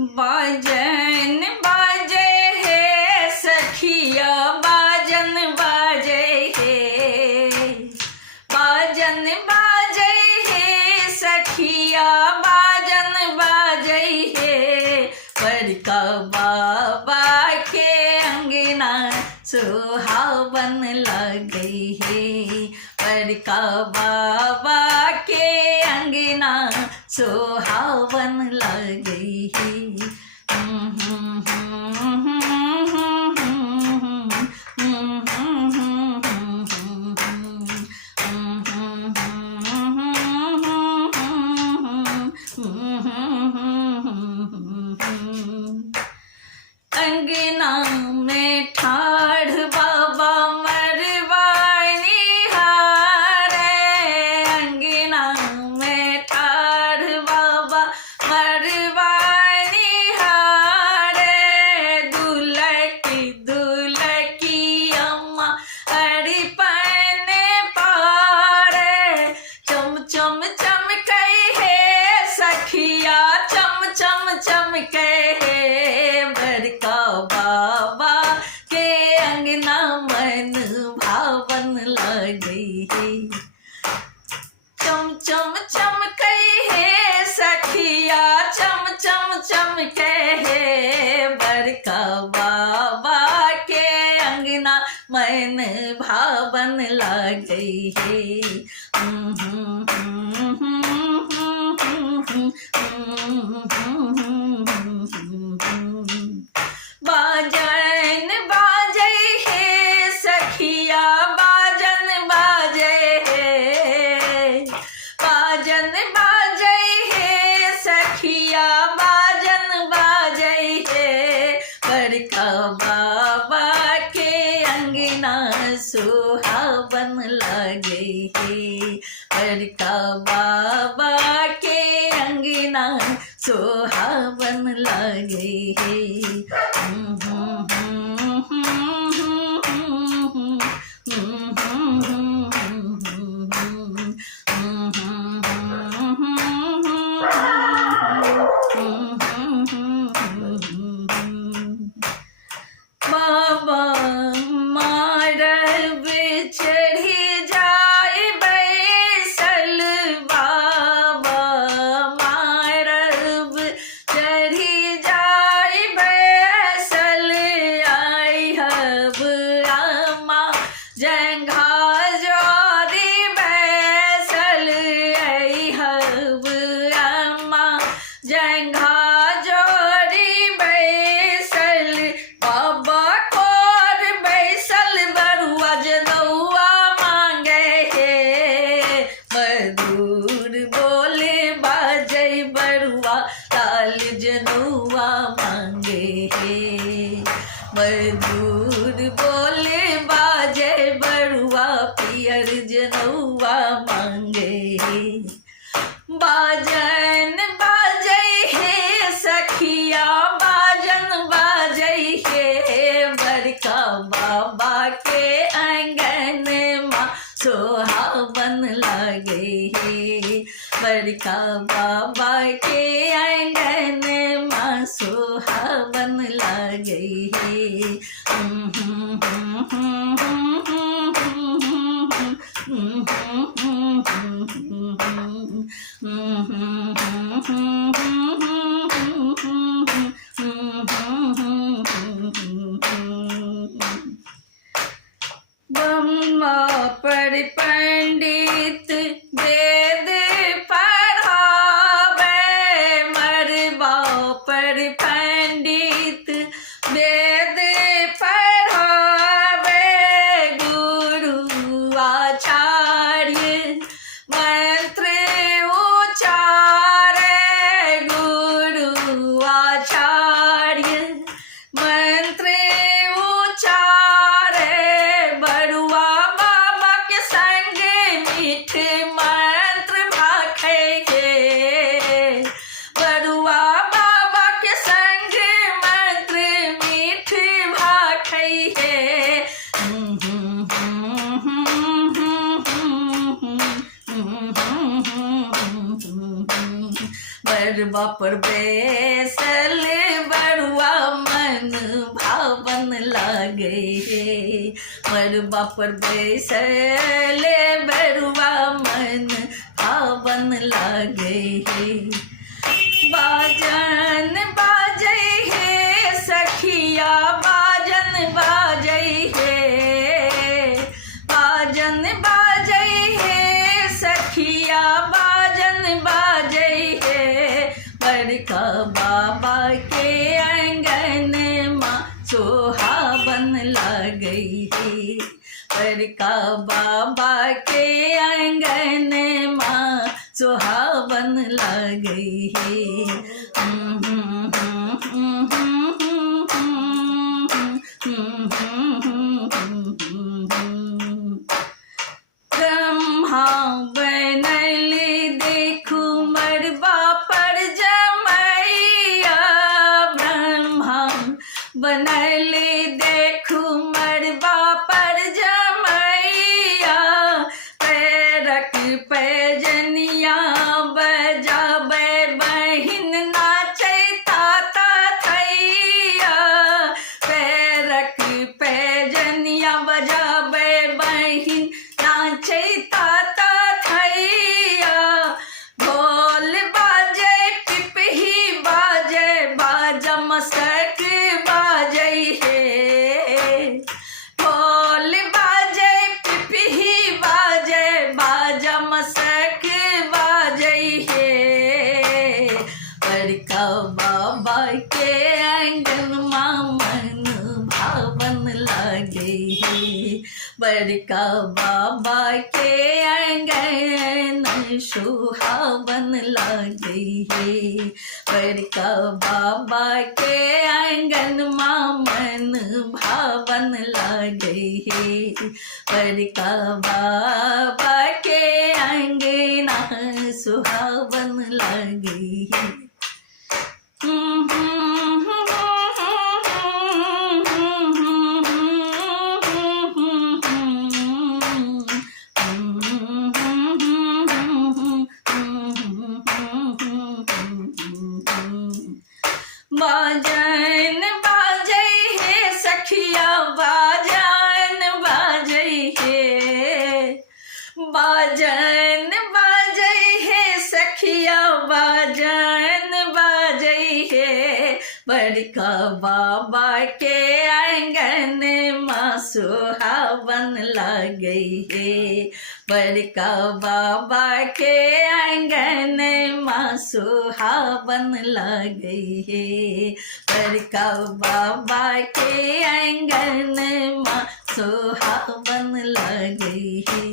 बाजन बाजे है सखिया बाजन बाजे है, बाजन बाजे है सखिया बाजन बाजे है। बड़का बाबा के अंगना सुहावन लगी है, बड़का बाबा के अंगना सुहावन लगी है। अंगना में ठाढ़ बाबा मरवानी हारे, अंगना में ठाढ़ बाबा मरवानी हारे। दुलकी अम्मा अड़ी पने पारे, चम चम चमके है सखिया चम चम चमके है। बड़का बाबा के अंगना मन भावन लगी है, चम चम चमके है सखिया चम चम चमके है। बड़का बाबा के अंगना मन भावन लगी है। बाजन बाजे है सखिया बाजन बाजे है, बाजन बाजे है सखिया बाजन बाजे है। बड़का बाबा के अंगना सुहावन लगे है, बड़का बाबा के अंगना सुहावन लगे है। बाबा मारब चढ़ी जाए बैसल, बाबा मारब चढ़ी जाए बैसल। आई हब अम्मा जंघा जोरी बैसल, आई हब अम्मा जंघा जोरी बैसल। बाबा कोर बैसल बरुआ जनौआ मांगे है, मधुर बोले बाजे बरुआ लाल जनौआ मांगे है। मधुर बोले बाजे बरुआ पियर जनौआ मांगे है। बाजन बाजे है सखिया बाजन बाजे है। बड़का बाबा के आंगन माँ सुहावन लगे है, बड़का बाबा के आंगन माँ सुहावन लगे है। ब्रह्मा पर पंडित वेद पढ़ावे, मरबा पर पंडित वेद पढ़ावे। गुरु आचार्य मंत्र उचारे, गुरु आचार्य मंत्र उचारे। बरुआ बाबा के संग मीठ मंत्र भाखेंगे, बरुआ बाबा के संग मंत्र मीठ भाखेंगे। बरबा पर बैसल बरुआ पर बैसले बरुआ मन भावन लागे हे। बाजन बाजै हे सखिया बाजन बाजै हे। बाजन बाजै हे सखिया बाजन बाजै हे। बड़का बाबा के आंगन माँ सुहावन लागई हे। बड़का बाबा के आंगन माँ सुहावन लागई हे। ब्रह्मा बनैली देखू मरबा पर जमैया। ब्रह्मा बनैली देखू मरबा पर जमैया। पैरक पैजनिया बजाबै बहिन नाचै ताता थैया। पैरक पैजनिया बजाबै बहिन नाचै ताता थैया। ढोल बाजे पिपही बाजे बाजा मस्तक बाजै हे। ढोल बाजे पिपही बाजे बाजा मस्तक बाजै हे। बड़का बाबा के आंगन माँ मन भावन लागे हे। बड़का बाबा के आंगन सुहावन लागे हे। बड़का बाबा के आंगन माँ मन भावन लागे हे। बड़का बाबा के आंगन सुहावन लागे हे। बाजन बाजै हे सखिया बाजन बाजै हे। बाजन बाजै हे सखिया बाजन बाजै हे। बड़का बाबा के आंगन माँ सुहावन लागै हे। बड़का बाबा के आंगन माँ सुहावन लागै हे। बड़का बाबा के आंगन माँ सुहावन लागै हे।